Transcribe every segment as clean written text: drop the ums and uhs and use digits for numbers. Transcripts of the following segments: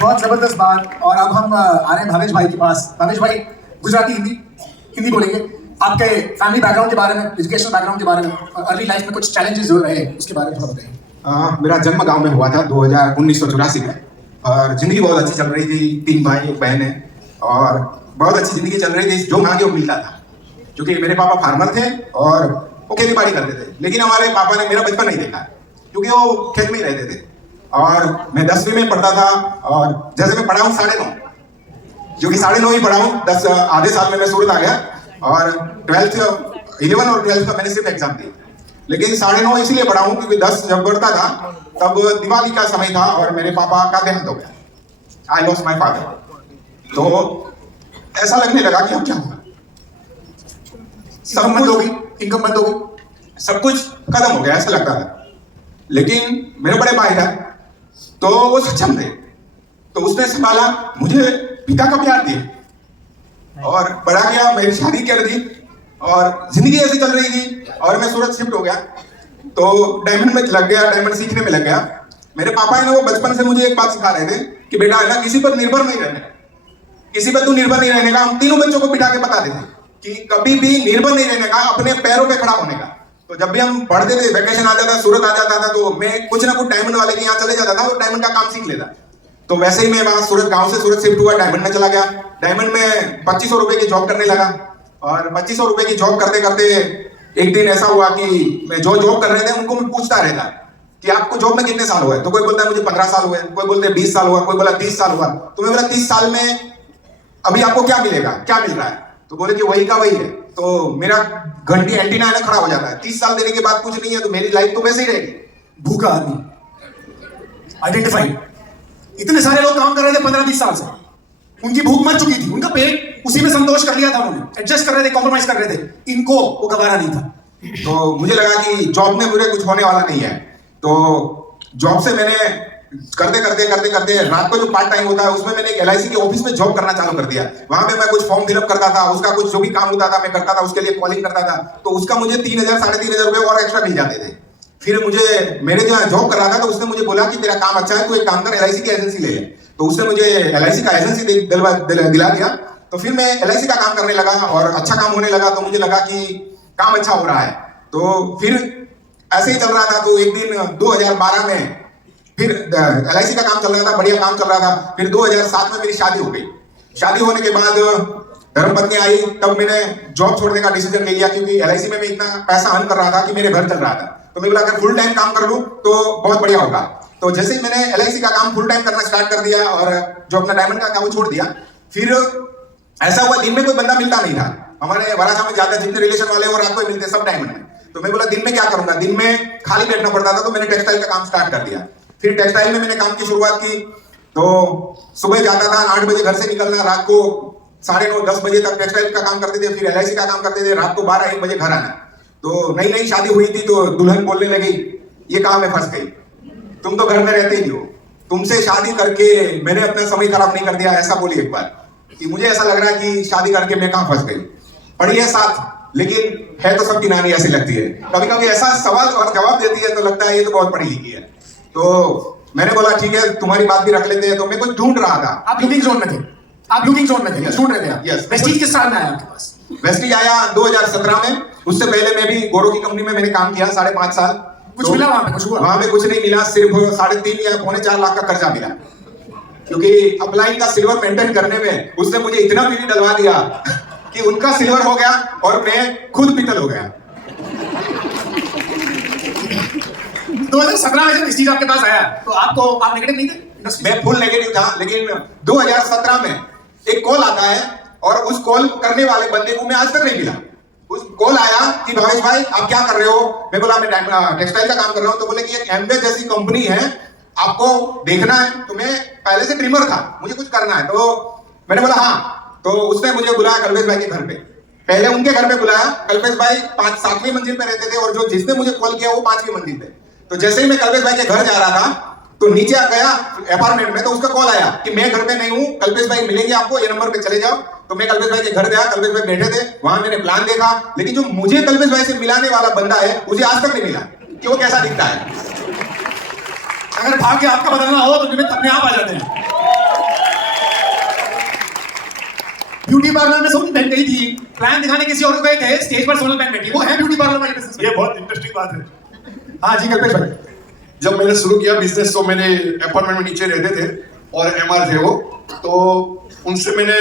बहुत जबरदस्त बात। और अब हम आ रहे हैं भावेश भाई के पास। भावेश भाई गुजराती हिंदी बोलेंगे। आपके फैमिली बैकग्राउंड के बारे में, एजुकेशनल बैकग्राउंड के बारे में, अर्ली लाइफ में कुछ चैलेंजेस जो रहे उसके बारे में थोड़ा बताइए। मेरा जन्म गांव में हुआ था 1984 में, और जिंदगी बहुत अच्छी चल रही थी। 3 भाई 1 बहन है, और बहुत अच्छी जिंदगी चल रही थी। जो मांगे वो मिलता था, क्योंकि मेरे पापा फार्मर थे और वो खेती बाड़ी करते थे। लेकिन हमारे पापा ने मेरा बचपन नहीं देखा, क्योंकि वो खेत में ही रहते थे। और मैं 10वीं में पढ़ता था, और जैसे मैं पढ़ा हूँ 9.5, जो कि 9.5 ही पढ़ा हूँ। 10 आधे साल में मैं सूरत आ गया, और 11 और 12 का मैंने सिर्फ एग्जाम दिया। लेकिन 9.5 इसलिए पढ़ा हूँ क्योंकि 10 जब बढ़ता था तब दिवाली का समय था और मेरे पापा का देहांत हो गया। I lost my father. तो ऐसा लगने लगा कि अब क्या होगा, सब बंद हो गई, इनकम बंद हो गई, सब कुछ खत्म हो गया, ऐसा लगता था। लेकिन मेरे बड़े भाई था, तो वो सक्षम थे, तो उसने संभाला, मुझे पिता का प्यार दिया और बड़ा गया। मेरी शादी कर दी और जिंदगी ऐसी चल रही थी, और मैं सूरत शिफ्ट हो गया, तो डायमंड में लग गया, डायमंड सीखने में लग गया। मेरे पापा है ना, वो बचपन से मुझे एक बात सिखा रहे थे कि बेटा है ना, किसी पर निर्भर नहीं रहने का, किसी पर तू निर्भर नहीं रहने का। हम तीनों बच्चों को बिठा के बता देते कि कभी भी निर्भर नहीं रहने का, अपने पैरों पे खड़ा होने का। तो जब भी हम पढ़ते थे, वेकेशन आ जाता, सूरत आ जाता था, तो मैं कुछ ना कुछ डायमंड वाले के यहाँ चले जाता था और डायमंड का काम सीख लेता। तो वैसे ही मैं वहां सूरत, गांव से सूरत शिफ्ट हुआ, डायमंड में चला गया। डायमंड में 2500 रुपए की जॉब करने लगा, और 2500 रुपए की जॉब करते करते एक दिन ऐसा हुआ कि मैं जो जॉब कर रहे थे उनको मैं पूछता रहता कि आपको जॉब में कितने साल हुए? तो कोई बोलता है मुझे 15 साल हुए, कोई बोलते 20 साल हुआ, कोई बोला 30 साल हुआ। तो मैं बोला 30 साल में अभी आपको क्या मिलेगा, क्या मिल रहा है? तो बोले कि वही का वही है। तो मेरा घंटी एंटीना है ना खड़ा हो जाता है। 30 साल देने के बाद कुछ नहीं है, तो मेरी लाइफ तो वैसे ही रहेगी। भूखा आदमी आइडेंटिफाइड। इतने सारे लोग काम कर रहे थे 15-20 साल से, उनकी भूख मर चुकी थी, उनका पेट उसी में संतोष कर लिया था, उन्होंने एडजस्ट कर रहे थे, कॉम्प्रोमाइज कर रहे थे। इनको वो गवारा नहीं था। तो मुझे लगा कि जॉब में मुझे कुछ होने वाला नहीं है। तो जॉब से मैंने करते रात को जो पार्ट टाइम होता है उसमें मैंने एक LIC के ऑफिस में जॉब करना चालू कर दिया। वहां पे मैं कुछ फॉर्म फिलअप करता था, उसका कुछ जो भी काम होता था मैं करता था, उसके लिए कॉलिंग करता था। तो उसका मुझे 3000 3,500 रुपए और एक्स्ट्रा मिल जाते थे। फिर मुझे, मेरे जो जॉब कर रहा था, तो उसने मुझे बोला कि तेरा काम अच्छा है, तो एक काम कर, LIC की एजेंसी ले ले। तो उसने मुझे LIC का एजेंसी दिला दिया। तो फिर मैं LIC का काम करने लगा और अच्छा काम होने लगा। तो मुझे लगा कि काम अच्छा हो रहा है। तो फिर ऐसे ही चल रहा था। तो एक दिन 2012 में फिर LIC का काम चल रहा था, बढ़िया काम चल रहा था। फिर 2007 में मेरी शादी हो गई। शादी होने के बाद धर्मपत्नी आई, तब मैंने जॉब छोड़ने का डिसीजन ले लिया, क्योंकि LIC में मैं इतना पैसा अर्न कर रहा था कि मेरे घर चल रहा था। तो मैं बोला अगर फुल टाइम काम कर लूं तो बहुत बढ़िया होगा। तो जैसे ही मैंने LIC का काम फुल टाइम करना स्टार्ट कर दिया और जो अपना डायमंड का काम वो छोड़ दिया, फिर ऐसा हुआ दिन में कोई बंदा मिलता नहीं था। हमारे वराछा में ज्यादा जितने रिलेशन वाले वो रात को ही मिलते, सब डायमंड में। तो मैं बोला दिन में क्या करूंगा, दिन में खाली बैठना पड़ता था। तो मैंने टेक्सटाइल का काम स्टार्ट कर दिया। फिर टेक्सटाइल में मैंने काम की शुरुआत की। तो सुबह जाता था, 8 बजे घर से निकलना, रात को 9:30 10 बजे तक टेक्सटाइल का काम करते थे। फिर LIC का काम करते थे, रात को 12-1 बजे घर आना। तो नई नई शादी हुई थी, तो दुल्हन बोलने लगी ये कहां में फंस गई, तुम तो घर में रहते ही हो, तुमसे शादी करके मैंने अपना समय खराब नहीं कर दिया। ऐसा बोली एक बार कि मुझे ऐसा लग रहा है कि शादी करके मैं कहां फंस गई। पढ़ी है साथ, लेकिन है तो सबकी नानी ऐसी लगती है। कभी कभी ऐसा सवाल और जवाब देती है तो लगता है ये तो बहुत पढ़ी लिखी है। तो मैंने बोला ठीक है, तुम्हारी बात भी रख लेते हैं। तो मैं कुछ ढूंढ रहा था। आप लुकिंग जोन में थे, आप लुकिंग जोन में थे, ढूंढ रहे थे आप। यस। वेस्टीज किस साल में आया आपके पास? वेस्टीज आया 2017 में। उससे पहले मैं भी गोरो की कंपनी में मैंने काम किया 5.5 साल। कुछ मिला वहां पे? कुछ हुआ वहां पे? कुछ नहीं मिला, सिर्फ 3.5 या 3.25 लाख का कर्जा मिला, क्योंकि अपलाइन का सिल्वर मेंटेन करने में उसने मुझे इतना पीवी डलवा दिया कि उनका सिल्वर हो गया और मैं खुद पितल हो गया। 2017 में जब वेस्टीज आपके पास आया तो आप नेगेटिव नहीं थे? मैं फुल नेगेटिव था, लेकिन 2017 में एक कॉल आता है और उस कॉल करने वाले बंदे को मैं आज तक नहीं मिला। उस कॉल आया कि भावेश भाई आप क्या कर रहे हो? मैं बोला मैं टेक्सटाइल का काम कर रहा हूं। तो बोले कि एक एमवे जैसी कंपनी है, आपको देखना है। तो मैं पहले से ड्रीमर था, मुझे कुछ करना है। तो मैंने बोला हाँ। तो उसने मुझे बुलाया कल्पेश भाई के घर पे। पहले उनके घर पे बुलाया। कल्पेश भाई 7वीं मंजिल पे रहते थे, और जो जिसने मुझे कॉल किया वो 5वीं मंजिल पे। तो जैसे ही मैं कल्पेश भाई के घर जा रहा था, तो नीचे आ गया अपार्टमेंट में, तो उसका कॉल आया कि मैं घर पे नहीं हूँ, कल्पेश भाई मिलेंगे आपको, ये नंबर पे चले जाओ। तो मैं कल्पेश भाई के घर गया, कल्पेश भाई बैठे थे वहां। मैंने प्लान देखा, लेकिन जो मुझे कल्पेश भाई से मिलाने वाला बंदा है मुझे आज तक नहीं मिला कि वो कैसा दिखता है। अगर भाग्य आपका बदलना हो तो निमित्त अपने आप आ जाते हैं। ब्यूटी पार्लर में सोनल बहन गई थी, प्लान दिखाने किसी और को गए थे, स्टेज पर सोनल बहन बैठी, वो है ब्यूटी पार्लर वाली बिजनेस। ये बहुत इंटरेस्टिंग बात है। हाँ जी कल्पेश भाई। जब मैंने शुरू किया बिजनेस तो मैंने अपार्टमेंट में नीचे रहते थे और एमआर थे वो, तो उनसे मैंने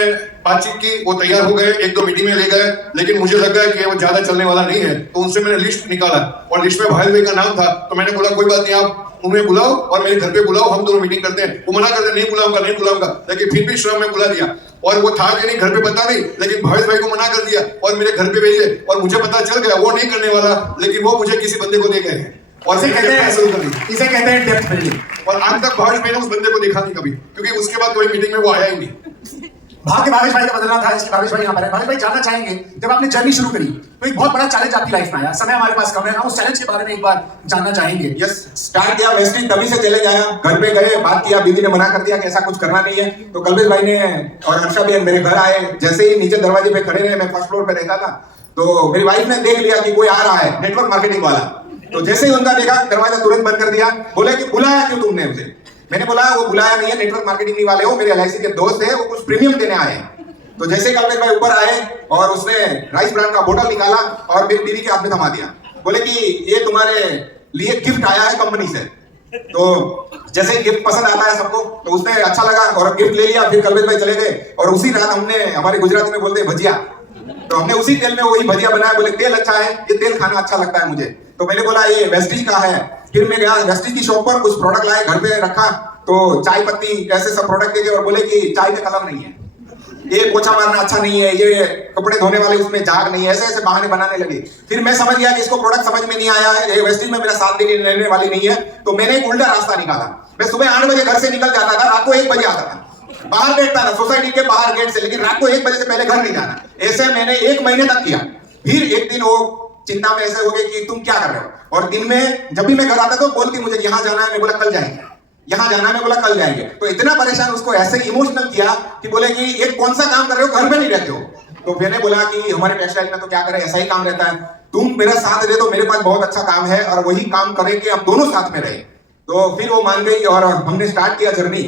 बातचीत की, वो तैयार हो गए, एक दो मीटिंग में ले गए, लेकिन मुझे लग गया कि वो ज्यादा चलने वाला नहीं है, तो उनसे मैंने लिस्ट निकाला और लिस्ट में भाई भाई का नाम था, तो मैंने बोला कोई बात नहीं, आप उन्हें बुलाओ और मेरे घर पे बुलाओ, हम दोनों मीटिंग करते हैं। वो मना करते नहीं बुलाऊंगा, लेकिन फिर भी श्रम में बुला दिया और वो था कि नहीं घर पे पता नहीं, लेकिन भावेश भाई को मना कर दिया और मेरे घर पे भेजे और मुझे पता चल गया वो नहीं करने वाला, लेकिन वो मुझे किसी बंदे को दे गए हैं और इसे कहते हैं डेप्थ बिल्डिंग। और आज तक भावेश भाई ने उस बंदे को देखा नहीं कभी, क्योंकि उसके बाद कोई मीटिंग में वो आया ही नहीं। भाग्य भावेश भाई का बदलना था, इसलिए भावेश भाई यहाँ पर है। भावेश भाई जानना चाहेंगे, जब आपने जर्नी शुरू करी तो एक बहुत बड़ा चैलेंज आपकी लाइफ में आया, समय हमारे पास कम है, हम उस चैलेंज के बारे में एक बार जानना चाहेंगे। यस, स्टार्ट किया वेस्टिज, तभी से चले गया, घर पे गए, बात किया, बीवी ने मना कर दिया कि ऐसा कुछ करना नहीं है, तो कल्पेश भाई ने और हर्षा बहन मेरे घर आए, जैसे ही नीचे दरवाजे पे खड़े रहे, मैं फर्स्ट फ्लोर पे रहता था, तो मेरी वाइफ ने देख लिया कि कोई आ रहा है नेटवर्क मार्केटिंग वाला, तो जैसे ही उनका देखा दरवाजा तुरंत बंद कर दिया, बोले कि बुलाया क्यों तुमने मुझे? मैंने बोला वो बुलाया नहीं है, नेटवर्क मार्केटिंग वाले हो, मेरे एलआईसी के दोस्त है, वो कुछ प्रीमियम देने आए हैं। तो जैसे कल्पेश भाई ऊपर आए और उसने राइस ब्रांड का बोतल निकाला और मेरी बीवी के हाथ में थमा दिया, बोले कि ये तुम्हारे लिए गिफ्ट आया है कंपनी से। तो जैसे ही गिफ्ट पसंद आता है सबको, तो उसने अच्छा लगा और गिफ्ट ले लिया। फिर कल्पेश भाई चले गए और उसी रात हमने, हमारे गुजराती में बोलते हैं भजिया, तो हमने उसी तेल में वही भजिया बनाया। बोले तेल अच्छा है, ये तेल खाना अच्छा लगता है मुझे, तो मैंने बोला ये वेस्टिज का है। फिर मैं गया वेस्टिज की शॉप पर, कुछ प्रोडक्ट लाए, घर पे रखा, तो चाय पत्ती ऐसे सब प्रोडक्ट देके और बोले कि चाय का कलर नहीं है, ये पोछा मारना अच्छा नहीं है, ये कपड़े धोने वाले उसमें झाग नहीं है, ऐसे ऐसे बहाने बनाने लगे। फिर मैं समझ गया कि इसको प्रोडक्ट समझ में नहीं आया है, ये वेस्टिज में मेरा साथ देने रहने वाली नहीं है, तो मैंने एक उल्टा रास्ता निकाला। मैं सुबह 8 बजे घर से निकल जाता था, रात को 1 बजे आता था, बाहर बैठता था सोसाइटी के बाहर गेट से, लेकिन रात को 1 बजे से पहले घर नहीं जाना। ऐसे मैंने 1 महीने तक किया। फिर एक दिन वो चिंता में ऐसे हो गए कि तुम क्या कर रहे हो, और दिन में जब भी मैं घर आता तो बोलती मुझे यहाँ जाना है, मैं बोला कल जाएंगे, यहाँ जाना है, मैं बोला कल जाएंगे। तो इतना परेशान उसको ऐसे इमोशनल किया कि बोले कि ये कौन सा काम कर रहे हो, घर में नहीं रहते हो। तो मैंने बोला कि हमारे टेक्सटाइल में तो क्या करें, ऐसा ही काम रहता है, तुम मेरा साथ दे दो, मेरे पास बहुत अच्छा काम है और वही काम करें कि हम दोनों साथ में रहे। तो फिर वो मान गई और हमने स्टार्ट किया जर्नी।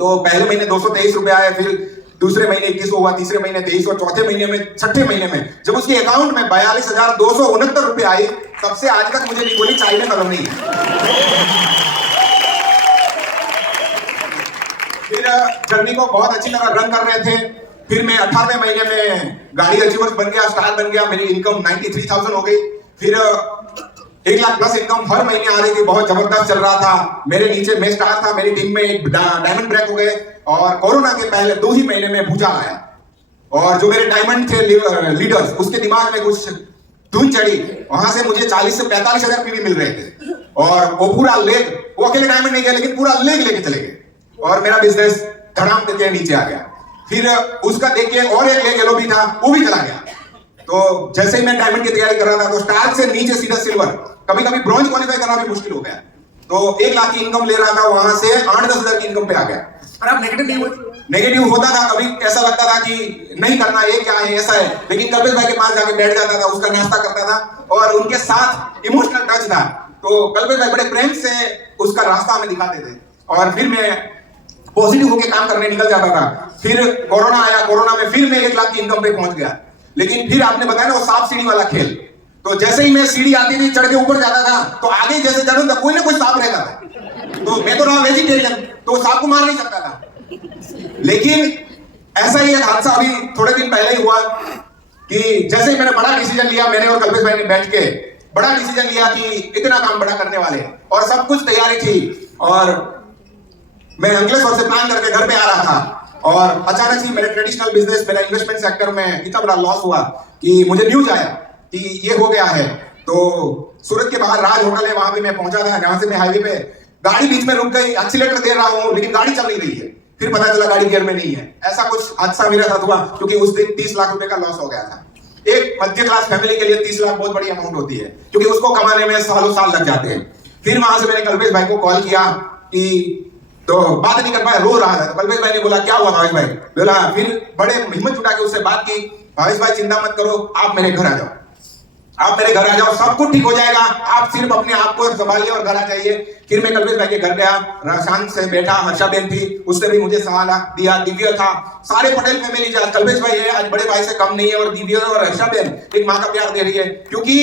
तो पहले महीने 223 रुपए आए, फिर दूसरे महीने 21 हुआ, तीसरे महीने 23 और चौथे महीने में, छठे महीने में जब उसके अकाउंट में 42,269 रुपए आई, तब से आज तक मुझे नहीं बोली चाय में कलम नहीं है। फिर जर्नी को बहुत अच्छी तरह रन कर रहे थे। फिर मैं 18वें महीने में गाड़ी अचीवर्स बन गया, स्टार बन गया, मेरी इनकम 93,000 हो गई। फिर 1 लाख प्लस इनकम हर महीने आ रही थी, बहुत जबरदस्त चल रहा था। मेरे नीचे मैं स्टार था, मेरी टीम में एक डायमंड ब्रेक हो गए, और कोरोना के पहले 2 ही महीने में भूचाल आया, और जो मेरे डायमंड थे लीडर्स, उसके दिमाग में कुछ धुन चढ़ी, वहां से मुझे 40 से 45 हजार पीवी मिल रहे थे, और वो पूरा लेग, वो अकेले डायमंड नहीं गया लेकिन पूरा लेग लेके चले गए, और मेरा बिजनेस धड़ाम देके नीचे आ गया। फिर उसका देखिए और एक लेग येलो भी था, वो भी चला गया। तो जैसे ही मैं डायमंड की तैयारी कर रहा था, तो स्टार से नीचे सीधा सिल्वर, कभी कभी ब्रॉन्ज क्वालिफाई करना भी मुश्किल हो गया। तो 1 लाख की इनकम ले रहा था, वहां से 8-10 हजार की इनकम पे आ गया। पर आप नेगेटिव नहीं हुए? नेगेटिव होता था, कभी ऐसा लगता था कि नहीं करना, ये क्या है, ऐसा है, लेकिन कपिल भाई के पास जाके बैठ जाता था, उसका नाश्ता करता था और उनके साथ इमोशनल टच था। तो कपिल भाई बड़े प्रेम से उसका रास्ता हमें दिखाते थे, और फिर मैं पॉजिटिव होकर काम करने निकल जाता था। फिर कोरोना आया, कोरोना में फिर मैं 1 लाख की इनकम पे पहुंच गया। लेकिन फिर आपने बताया ना वो सांप सीढ़ी वाला खेल, तो जैसे ही मैं सीढ़ी आती थी, चढ़ के ऊपर जाता था, तो आगे जैसे चढ़ूं तो कोई ना कोई सांप रहता था। तो मैं तो रहा वेजिटेरियन, तो सांप को मार नहीं सकता था। लेकिन ऐसा ही एक हादसा अभी थोड़े दिन पहले ही हुआ कि जैसे ही मैंने बड़ा डिसीजन लिया, मैंने और कल्पेश भाई ने बैठ के बड़ा डिसीजन लिया कि इतना काम बड़ा करने वाले, और सब कुछ तैयारी थी, और मैं अंकलेश्वर से प्लान करके घर पे आ रहा था, और अचानक ही मेरे ट्रेडिशनल बिजनेस, मेरा इन्वेस्टमेंट सेक्टर में इतना बड़ा लॉस हुआ कि मुझे न्यूज आया कि ये हो गया है। तो सूरत के बाहर राज होटल है, वहां पे मैं पहुंचा था, जहां से मैं हाईवे पे गाड़ी बीच में रुक गई, एक्सीलेटर दे रहा हूं लेकिन गाड़ी चल नहीं रही है। फिर पता चला गाड़ी गियर में नहीं है। ऐसा कुछ हादसा मेरे साथ हुआ, क्योंकि उस दिन 30 लाख रुपए का लॉस हो गया था। एक मध्य क्लास फैमिली के लिए 30 लाख बहुत बड़ी अमाउंट होती है, क्योंकि उसको कमाने में सालों साल लग जाते हैं। फिर वहां से मैंने कल्पेश भाई को कॉल किया कि, तो बात नहीं कर पाया, रो रहा था। तो कल्पेश भाई ने बोला क्या हुआ भावेश भाई, बोला, फिर बड़े हिम्मत जुटा के उससे बात की, भावेश भाई चिंता मत करो, आप मेरे घर आ जाओ। आप मेरे घर आ जाओ, सब कुछ ठीक हो जाएगा, आप सिर्फ अपने आप को संभालिए और घर आ जाइए। फिर मैं कल्पेश भाई के घर गया, शांत से बैठा, हर्षा बेन थी, उसने भी मुझे सवाल दिया, दिव्य था, सारे पटेल फैमिली, आज कल्पेश भाई है, आज बड़े भाई से कम नहीं है, और दिव्य और हर्षा बेन एक माँ का प्यार दे रही है, क्योंकि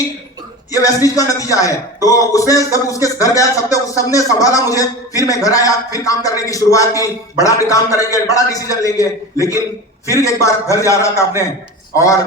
ये वेस्टिज का नतीजा है। तो उसने जब उसके घर गया, सबने संभाला मुझे, फिर मैं घर आया, फिर काम करने की शुरुआत की, बड़ा भी काम करेंगे, बड़ा डिसीजन लेंगे। लेकिन फिर एक बार घर जा रहा था अपने, और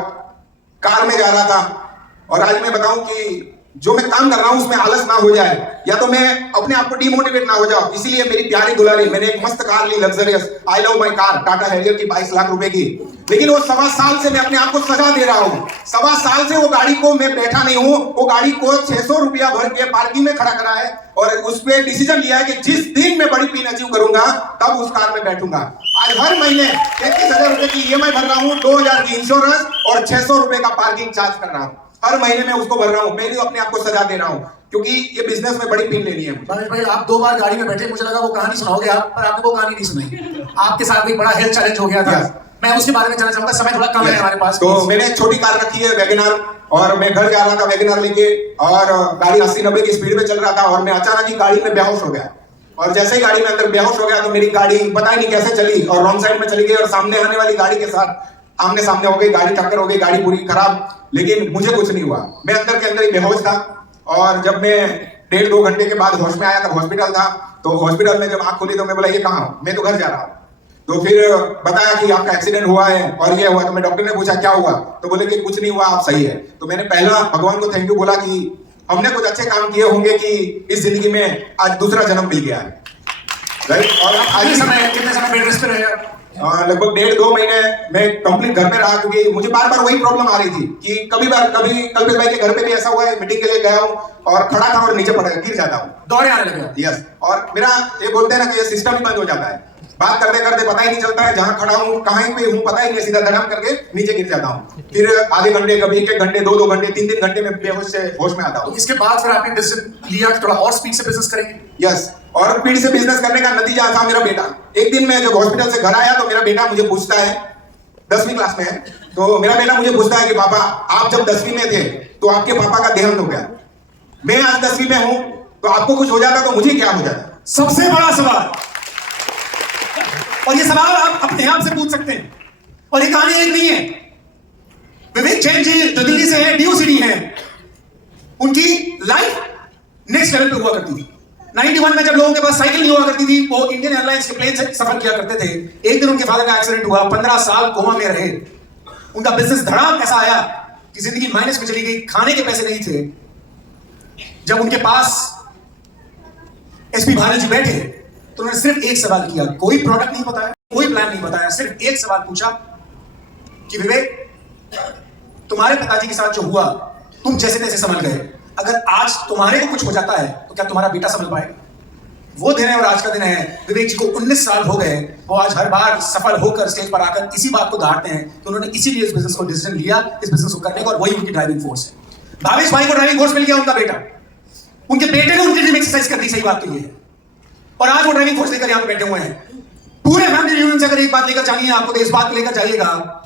कार में जा रहा था, और आज मैं बताऊं कि जो मैं काम कर रहा हूं उसमें आलस ना हो जाए, या तो मैं अपने आप को डिमोटिवेट ना हो जाऊं, इसीलिए मेरी प्यारी दुलारी, मैंने एक मस्त कार ली, luxurious, I love my car, Tata Harrier की 22 लाख रुपए की। लेकिन वो 1.25 साल से मैं अपने आप को सजा दे रहा हूं, 1.25 साल से वो गाड़ी को मैं बैठा नहीं हूं, वो गाड़ी को 600 रुपया भर के पार्किंग में खड़ा करा है, और उस पर डिसीजन लिया है कि जिस दिन मैं बड़ी पिन अचीव करूंगा तब उस कार में बैठूंगा। आज हर महीने 31,000 रुपए की EMI भर रहा हूं, 2,000 की इंश्योरेंस और 600 रुपए का पार्किंग चार्ज कर रहा हूं, हर महीने में उसको भर रहा हूं। मैं भी अपने आप को सजा दे रहा हूं, क्योंकि ये बिजनेस में बड़ी पिन लेनी है मुझे। भावेश भाई, आप 2 बार गाड़ी में बैठे, मुझे लगा वो कहानी सुनाओगे आप, पर आपने वो कहानी नहीं सुनाई। आपके साथ भी बड़ा हेल्थ चैलेंज हो गया था। मैं उसके बारे में जानना चाहूंगा, समय थोड़ा कम है हमारे पास। तो मैंने एक छोटी कार रखी है, वैगनआर, और मैं घर जा रहा था वैगनआर लेके, और गाड़ी 80-90 की स्पीड में चल रहा था, और मैं अचानक ही गाड़ी में बेहोश हो गया, और जैसे ही गाड़ी में अंदर बेहोश हो गया तो मेरी गाड़ी पता ही नहीं कैसे चली और रॉन्ग साइड में चली गई, और सामने आने वाली गाड़ी के साथ आमने सामने हो गई, गाड़ी टक्कर हो गई, गाड़ी पूरी खराब। लेकिन मुझे कुछ नहीं हुआ, मैं अंदर के अंदर ही बेहोश था। और जब मैं 1.5-2 घंटे के बाद होश में आया, तब हॉस्पिटल था, तो हॉस्पिटल में जब आंख खुली तो मैं बोला, ये कहाँ हूं, मैं तो घर जा रहा हूं। तो फिर बताया कि आपका एक्सीडेंट हुआ है और ये हुआ। तो मैं डॉक्टर ने पूछा क्या हुआ, तो बोले कि कुछ नहीं हुआ, आप सही है। तो मैंने पहला भगवान को थैंक यू बोला कि हमने कुछ अच्छे काम किए होंगे कि इस जिंदगी में आज दूसरा जन्म मिल गया है, राइट। और आज कितने समय बेड रेस्ट पे रहे आप? लगभग 1.5-2 महीने मैं कंप्लीट घर में रहा, क्योंकि मुझे बार बार वही प्रॉब्लम आ रही थी कि कभी कल्पेश भाई के घर पे भी ऐसा हुआ है, मीटिंग के लिए गया हूँ और खड़ा था और नीचे पड़ गया, गिर जाता हूँ, दौरे आने लगे। यस। और मेरा ये बोलते हैं ना कि ये सिस्टम ही बंद हो जाता है, बात करते करते पता ही नहीं चलता है, जहां खड़ा हूँ कहाँ पे हूँ पता ही नहीं, सीधा धड़ाम करके नीचे गिर जाता हूँ। फिर आधे घंटे, कभी 1-1 घंटे, 2-2 घंटे, 3-3 घंटे में बेहोश से होश में आता हूँ। इसके बाद फिर आपने डिसीजन लिया कि थोड़ा और स्पीड से बिजनेस करेंगे। यस, और स्पीड से बिजनेस करने का नतीजा था मेरा बेटा। एक दिन मैं जब हॉस्पिटल से घर आया तो मेरा बेटा मुझे पूछता है, 10वीं क्लास में है, तो मेरा बेटा मुझे पूछता है कि पापा आप जब 10वीं में थे तो आपके पापा का देहांत हो गया, मैं आज 10वीं में हूं तो आपको कुछ हो जाता तो मुझे क्या हो जाता। सबसे बड़ा सवाल, और ये सवाल आप अपने आप से पूछ सकते हैं, और ये कहानी एक नहीं है। विवेक जैन जी जो दिल्ली से है, DOCD है, उनकी लाइफ नेक्स्ट लेवल पे हुआ करती थी। 91 में जब लोगों के पास साइकिल नहीं हुआ करती थी, वो इंडियन एयरलाइंस के प्लेन से सफर किया करते थे। एक दिन उनके फादर का एक्सीडेंट हुआ, 15 साल कोमा में रहे, उनका बिजनेस धड़ाम ऐसा आया कि जिंदगी माइनस में चली गई, खाने के पैसे नहीं थे। जब उनके पास SP भानु जी बैठे तो उन्होंने सिर्फ एक सवाल किया, कोई प्रोडक्ट नहीं बताया, कोई प्लान नहीं बताया, सिर्फ एक सवाल पूछा कि विवेक तुम्हारे पिताजी के साथ जो हुआ तुम जैसे तैसे संभल गए, अगर आज तुम्हारे को कुछ हो जाता है तो क्या तुम्हारा बेटा संभल पाएगा? वो दिन है और आज का दिन है। विवेक जी को 19 साल हो गए, वो आज हर बार सफल होकर स्टेज पर आकर इसी बात को दोहराते हैं कि उन्होंने इसीलिए इस बिजनेस को डिसीजन लिया, इस बिजनेस को करने का, और वही उनकी ड्राइविंग फोर्स है। भावेश भाई को ड्राइविंग फोर्स मिल गया उनका बेटा, उनके बेटे ने उनके लिए एक्सरसाइज कर दी, सही बात तो ये है, और आज वो ड्राइविंग फोर्स लेकर यहां बैठे हुए हैं। पूरे फैमिली रियूनियन से अगर एक बात लेकर चाहिए आपको तो इस बात को लेकर जाइएगा,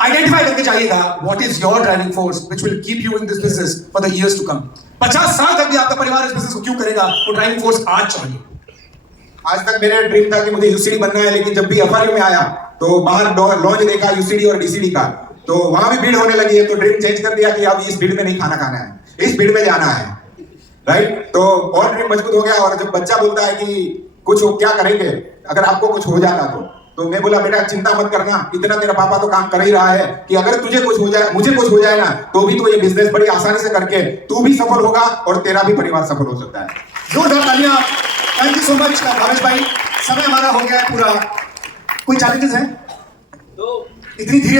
आइडेंटिफाई करके जाइएगा what is your driving force which will keep you in this business for the years to come. 50 साल तक भी आपका परिवार इस बिजनेस को क्यों करेगा, वो ड्राइविंग फोर्स आज चाहिए। आज तक मेरा ड्रीम था कि मुझे UCD बनना है, लेकिन जब भी FRU में आया तो बाहर लॉन्च देखा UCD और DCD का, तो वहां भी भीड़ होने लगी है, तो ड्रीम चेंज कर दिया कि अब इस भीड़ में नहीं खाना खाना है, इस भीड़ में जाना है, राइट। तो और ड्रीम मजबूत हो गया। और जब बच्चा बोलता है कि कुछ क्या करेंगे अगर आपको कुछ हो जाता तो मैं बोला बेटा चिंता मत करना, इतना तेरा पापा तो काम कर ही रहा है कि अगर तुझे कुछ हो जाए, मुझे कुछ हो जाए ना, तो भी तो ये बिजनेस बड़ी आसानी से करके तू भी सफल होगा और तेरा भी परिवार सफल हो सकता है। जोरदार तालियां। Thank you so much Bhavesh भाई, समय हमारा हो गया है पूरा। कोई चैलेंजेस हैं? इतनी धीरे